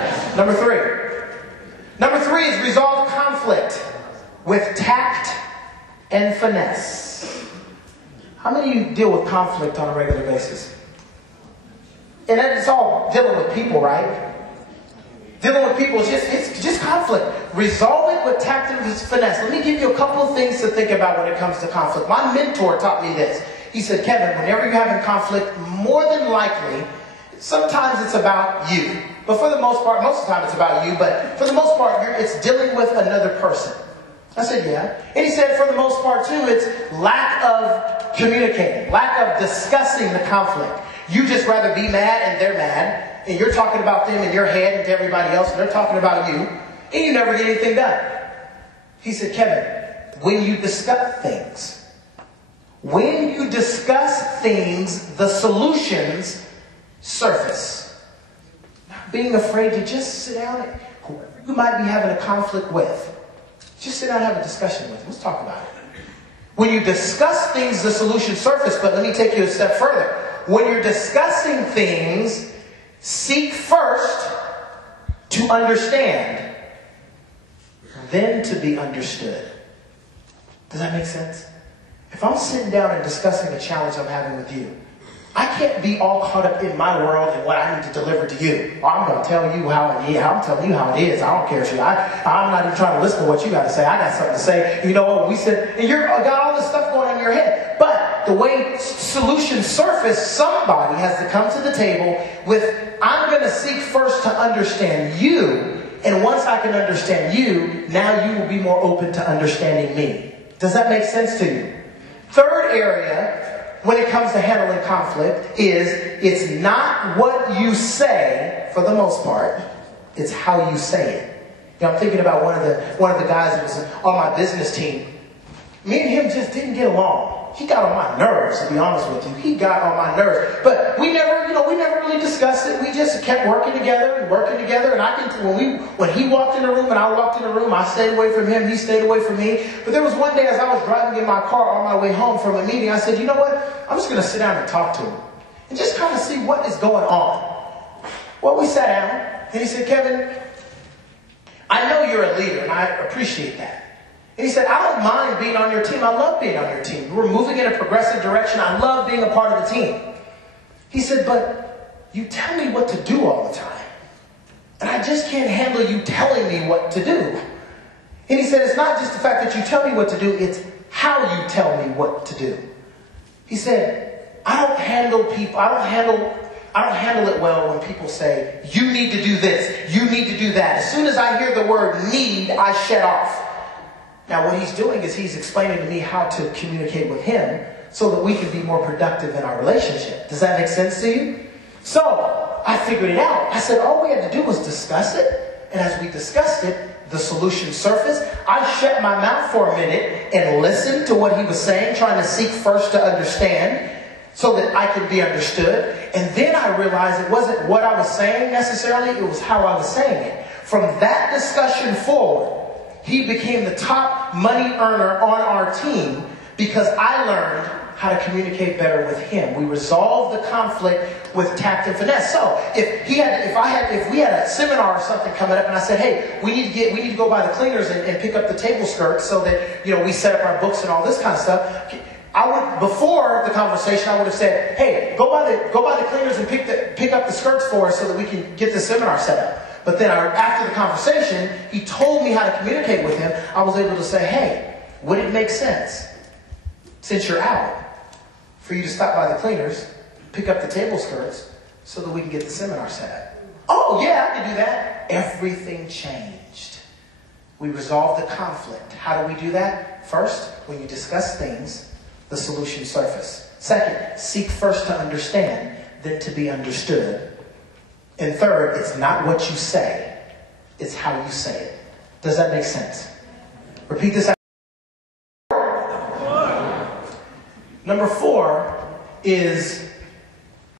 Number three. Number three is resolve conflict with tact and finesse. How many of you deal with conflict on a regular basis? And it's all dealing with people, right? Dealing with people is it's just conflict. Resolve it with tact and finesse. Let me give you a couple of things to think about when it comes to conflict. My mentor taught me this. He said, Kevin, whenever you're having conflict, more than likely, sometimes it's about you. But for the most part, most of the time it's about you, but for the most part, it's dealing with another person. I said, yeah. And he said, for the most part, too, it's lack of communicating, lack of discussing the conflict. You just rather be mad and they're mad, and you're talking about them in your head and to everybody else, and they're talking about you, and you never get anything done. He said, Kevin, when you discuss things, the solutions surface. Not being afraid to just sit down and whoever you might be having a conflict with, just sit down and have a discussion with them. Let's talk about it. When you discuss things, the solutions surface. But let me take you a step further. When you're discussing things, seek first to understand, then to be understood. Does that make sense? If I'm sitting down and discussing a challenge I'm having with you, I can't be all caught up in my world and what I need to deliver to you. I'm going to tell you how it is. I'm telling you how it is. I don't care if I'm not even trying to listen to what you got to say. I got something to say. You know what we said, and you've got all this stuff going on in your head. But the way solutions surface, somebody has to come to the table with, I'm going to seek first to understand you. And once I can understand you, now you will be more open to understanding me. Does that make sense to you? Third area, when it comes to handling conflict, is it's not what you say for the most part, it's how you say it. You know, I'm thinking about one of the guys that was on my business team. Me and him just didn't get along. He got on my nerves, to be honest with you. He got on my nerves. But we never really discussed it. We just kept working together. And I can, when he walked in the room and I walked in the room, I stayed away from him. He stayed away from me. But there was one day as I was driving in my car on my way home from a meeting, I said, you know what? I'm just going to sit down and talk to him and just kind of see what is going on. Well, we sat down and he said, Kevin, I know you're a leader and I appreciate that. And he said, I don't mind being on your team. I love being on your team. We're moving in a progressive direction. I love being a part of the team. He said, but you tell me what to do all the time. And I just can't handle you telling me what to do. And he said, it's not just the fact that you tell me what to do, it's how you tell me what to do. He said, I don't handle it well when people say, you need to do this, you need to do that. As soon as I hear the word need, I shut off. Now what he's doing is he's explaining to me how to communicate with him so that we can be more productive in our relationship. Does that make sense to you? So I figured it out. I said all we had to do was discuss it. And as we discussed it, the solution surfaced. I shut my mouth for a minute and listened to what he was saying, trying to seek first to understand so that I could be understood. And then I realized it wasn't what I was saying necessarily, it was how I was saying it. From that discussion forward, he became the top money earner on our team because I learned how to communicate better with him. We resolved the conflict with tact and finesse. So if we had a seminar or something coming up and I said, hey, we need to go by the cleaners and pick up the table skirts so that, we set up our books and all this kind of stuff. Before the conversation, I would have said, hey, go by the cleaners and pick up the skirts for us so that we can get the seminar set up. But then after the conversation, he told me how to communicate with him. I was able to say, hey, would it make sense, since you're out, for you to stop by the cleaners, pick up the table skirts, so that we can get the seminar set up? Oh, yeah, I can do that. Everything changed. We resolved the conflict. How do we do that? First, when you discuss things, the solution surface. Second, seek first to understand, then to be understood. And third, it's not what you say, it's how you say it. Does that make sense? Repeat this. Number 4 is